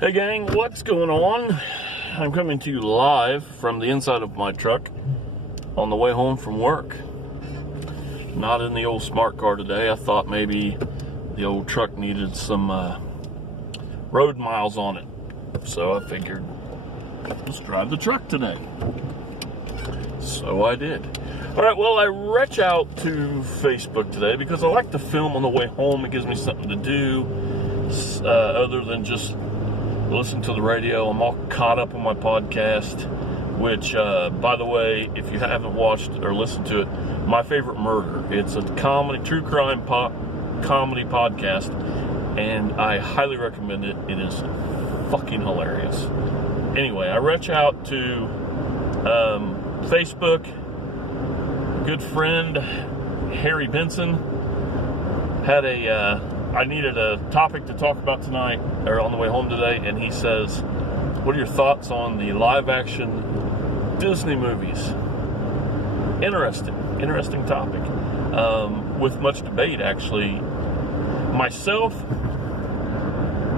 Hey gang, what's going on? I'm coming to you live from the inside of my truck on the way home from work. Not in the old smart car today. I thought maybe the old truck needed some road miles on it. So I figured, let's drive the truck today. So I did. Alright, well, I reach out to Facebook today because I like to film on the way home. It gives me something to do other than just listen to the radio. I'm all caught up on my podcast, which, by the way, if you haven't watched or listened to it, My Favorite Murder. It's a comedy, true crime comedy podcast, and I highly recommend it. It is fucking hilarious. Anyway, I reach out to Facebook. A good friend, Harry Benson, had I needed a topic to talk about tonight, or on the way home today, and he says, what are your thoughts on the live-action Disney movies? Interesting topic. With much debate, actually. Myself,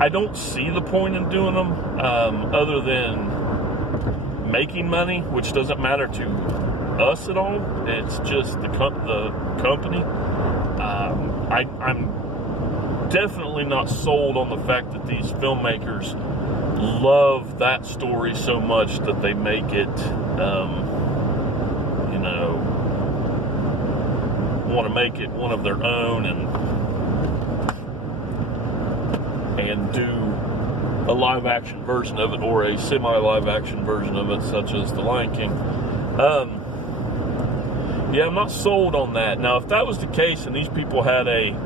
I don't see the point in doing them, other than making money, which doesn't matter to us at all. It's just the company. I'm definitely not sold on the fact that these filmmakers love that story so much that they make it, want to make it one of their own and do a live action version of it or a semi-live action version of it, such as The Lion King. Yeah, I'm not sold on that. Now, if that was the case and these people had a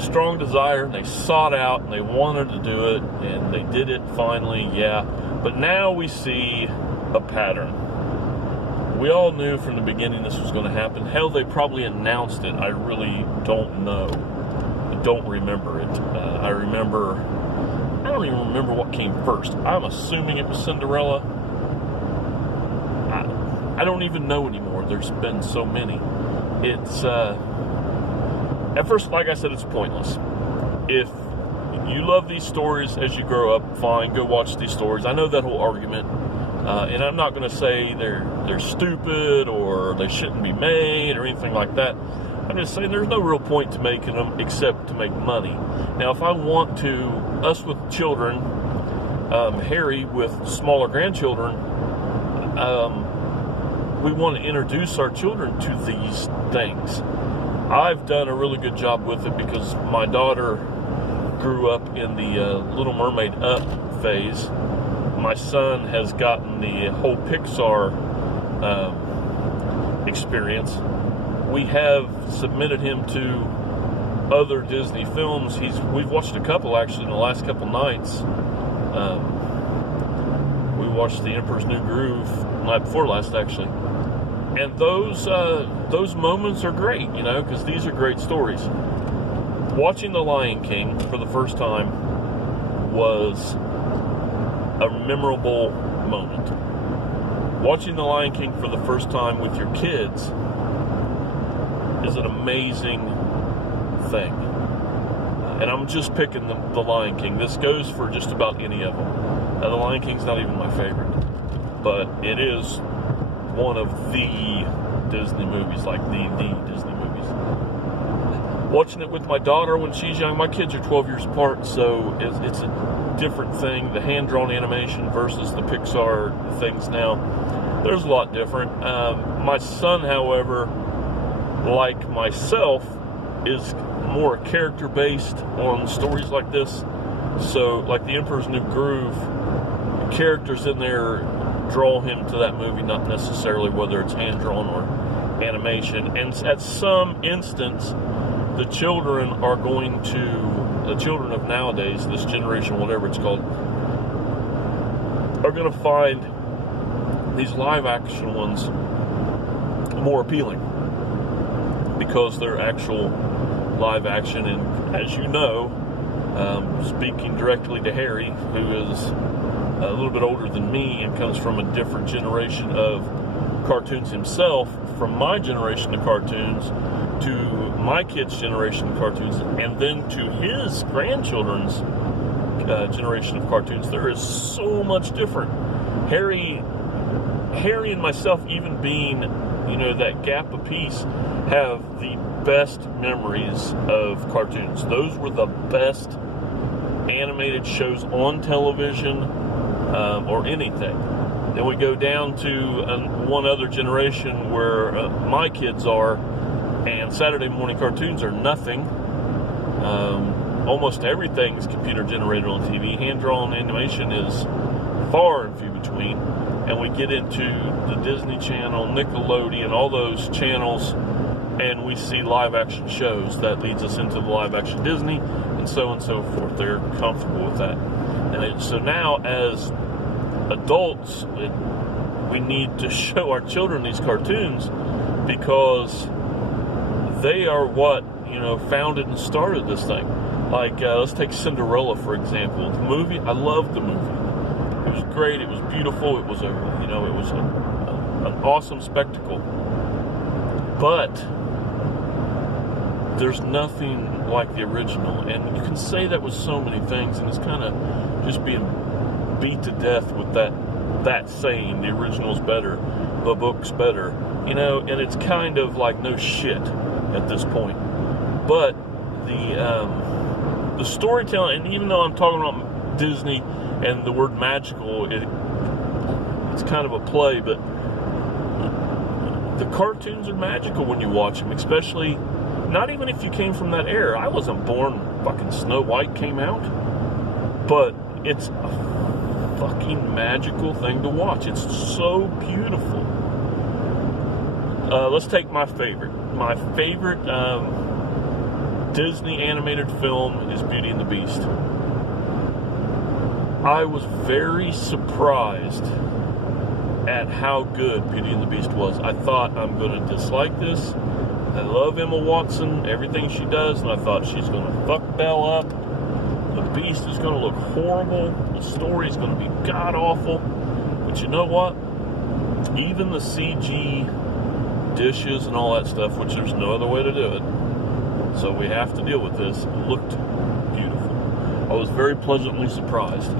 strong desire and they sought out and they wanted to do it and they did it finally, yeah. But now we see a pattern. We all knew from the beginning this was going to happen. Hell, they probably announced it. I really don't know. I don't remember it. I don't even remember what came first. I'm assuming it was Cinderella. I don't even know anymore. There's been so many. It's at first, like I said, it's pointless. If you love these stories as you grow up, fine, go watch these stories. I know that whole argument, and I'm not going to say they're stupid or they shouldn't be made or anything like that. I'm just saying there's no real point to making them except to make money. Now, if I want to, us with children, Harry with smaller grandchildren, we want to introduce our children to these things. I've done a really good job with it because my daughter grew up in the Little Mermaid Up phase. My son has gotten the whole Pixar experience. We have submitted him to other Disney films. We've watched a couple actually in the last couple nights. We watched The Emperor's New Groove the night before last, actually. And those moments are great, because these are great stories. Watching The Lion King for the first time was a memorable moment. Watching The Lion King for the first time with your kids is an amazing thing. And I'm just picking the Lion King. This goes for just about any of them. Now, The Lion King's not even my favorite, but it is one of the Disney movies, like the Disney movies. Watching it with my daughter when she's young, my kids are 12 years apart, so it's a different thing. The hand-drawn animation versus the Pixar things now, there's a lot different. My son, however, like myself, is more character-based on stories like this. So, like The Emperor's New Groove, the characters in there draw him to that movie, not necessarily whether it's hand-drawn or animation. And at some instance, the children of nowadays, this generation, whatever it's called, are going to find these live-action ones more appealing because they're actual live-action. And as you know, speaking directly to Harry, who is a little bit older than me and comes from a different generation of cartoons himself, from my generation of cartoons to my kids' generation of cartoons, and then to his grandchildren's generation of cartoons. There is so much different. Harry and myself, even being, that gap apiece, have the best memories of cartoons. Those were the best animated shows on television or anything. Then we go down to one other generation where my kids are, and Saturday morning cartoons are nothing. Almost everything is computer generated on TV. Hand-drawn animation is far and few between. And we get into the Disney Channel, Nickelodeon, all those channels, and we see live-action shows. That leads us into the live-action Disney, and so forth. They're comfortable with that. And so now, as adults, we need to show our children these cartoons because they are what, founded and started this thing. Like, let's take Cinderella, for example. The movie, I loved the movie. It was great. It was beautiful. It was an awesome spectacle. But there's nothing like the original. And you can say that with so many things, and it's kind of just being beat to death with that saying, the original's better, the book's better. And it's kind of like no shit at this point. But the storytelling, and even though I'm talking about Disney and the word magical, it's kind of a play, but the cartoons are magical when you watch them, especially not even if you came from that era. I wasn't born fucking Snow White came out, but it's a fucking magical thing to watch. It's so beautiful. Let's take my favorite. My favorite Disney animated film is Beauty and the Beast. I was very surprised at how good Beauty and the Beast was. I thought, I'm going to dislike this. I love Emma Watson, everything she does, and I thought she's going to fuck Belle up. The Beast is going to look horrible. The story is going to be god-awful. But you know what? Even the CG dishes and all that stuff, which there's no other way to do it, so we have to deal with this, looked beautiful. I was very pleasantly surprised.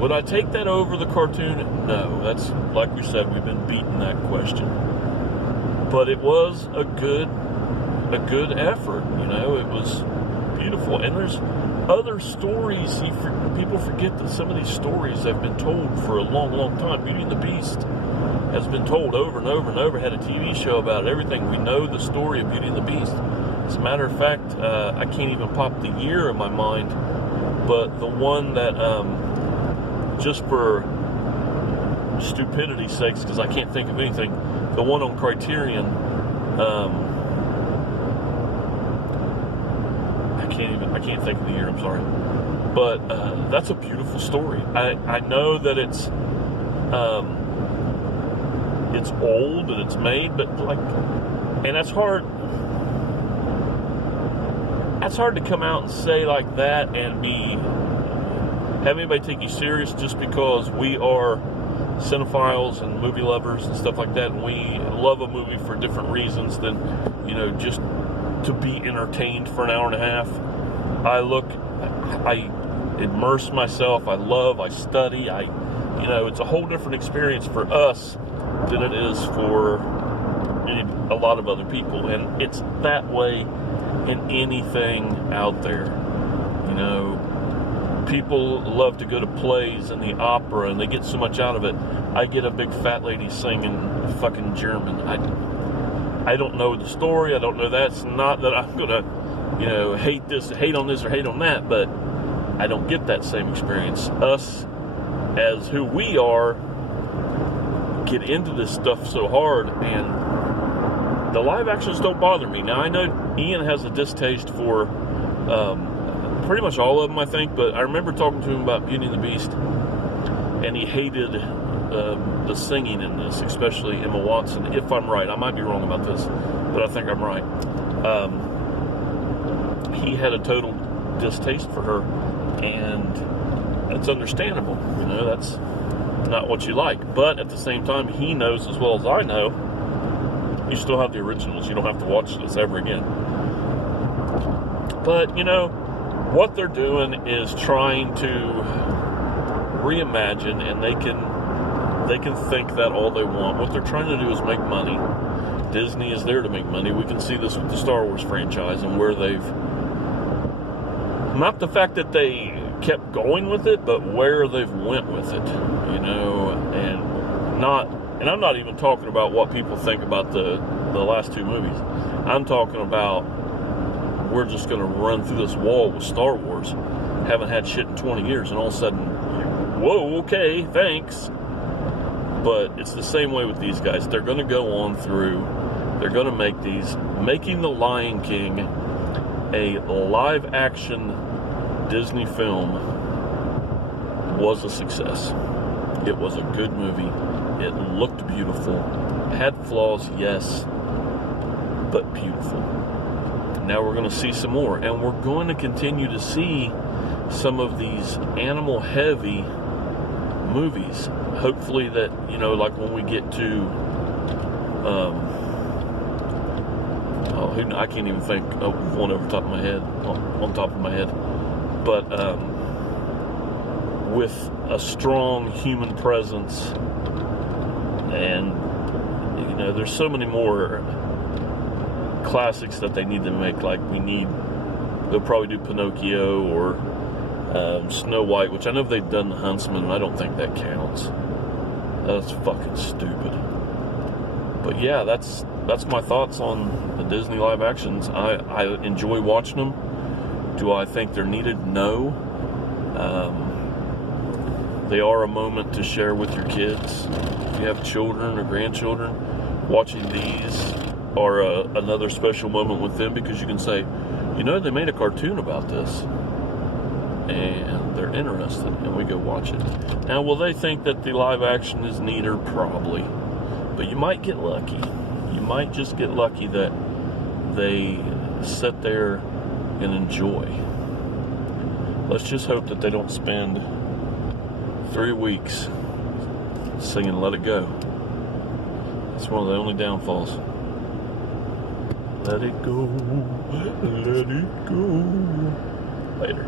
Would I take that over the cartoon? No. That's, like we said, we've been beating that question. But it was a good effort, It was beautiful. And there's other stories. People forget that some of these stories have been told for a long, long time. Beauty and the Beast has been told over and over and over. Had a TV show about it, everything. We know the story of Beauty and the Beast. As a matter of fact, I can't even pop the year in my mind, but the one that, just for stupidity's sakes, because I can't think of anything, the one on Criterion, I can't think of the year, I'm sorry. But that's a beautiful story. I know that it's old and it's made, but and that's hard. That's hard to come out and say like that and have anybody take you serious just because we are cinephiles and movie lovers and stuff like that, and we love a movie for different reasons than, just to be entertained for an hour and a half. I immerse myself, I study, it's a whole different experience for us than it is for a lot of other people, and it's that way in anything out there. People love to go to plays and the opera, and they get so much out of it. I get a big fat lady singing fucking German. I don't know the story. I don't know that. It's not that I'm gonna, hate on this or hate on that, but I don't get that same experience. Us, as who we are, get into this stuff so hard, and the live actions don't bother me. Now, I know Ian has a distaste for pretty much all of them, I think, but I remember talking to him about Beauty and the Beast, and he hated the singing in this, especially Emma Watson, if I'm right. I might be wrong about this, but I think I'm right. He had a total distaste for her, and it's understandable. That's not what you like. But at the same time, he knows as well as I know, you still have the originals. You don't have to watch this ever again. But, what they're doing is trying to reimagine, and they can think that all they want. What they're trying to do is make money. Disney is there to make money. We can see this with the Star Wars franchise and where they've, not the fact that they kept going with it, but where they've went with it, and I'm not even talking about what people think about the last two movies. I'm talking about, we're just going to run through this wall with Star Wars. Haven't had shit in 20 years, and all of a sudden, whoa, okay, thanks. But it's the same way with these guys. They're going to go on through, they're going to make these. Making The Lion King a live-action Disney film was a success. It was a good movie. It looked beautiful. Had flaws, yes, but beautiful. Now we're going to see some more, and we're going to continue to see some of these animal-heavy movies. Hopefully that, like when we get to, I can't even think of one on top of my head, but with a strong human presence, and there's so many more classics that they need to make. Like they'll probably do Pinocchio or Snow White, which I know they've done The Huntsman, and I don't think that counts. That's fucking stupid. But yeah, that's my thoughts on the Disney live actions. I enjoy watching them. Do I think they're needed? No. They are a moment to share with your kids. If you have children or grandchildren, watching these are another special moment with them, because you can say, they made a cartoon about this, and they're interested, and we go watch it. Now, will they think that the live action is neater? Probably. But you might get lucky. You might just get lucky that they sit there and enjoy. Let's just hope that they don't spend 3 weeks singing Let It Go. That's one of the only downfalls. Let it go, let it go. Later.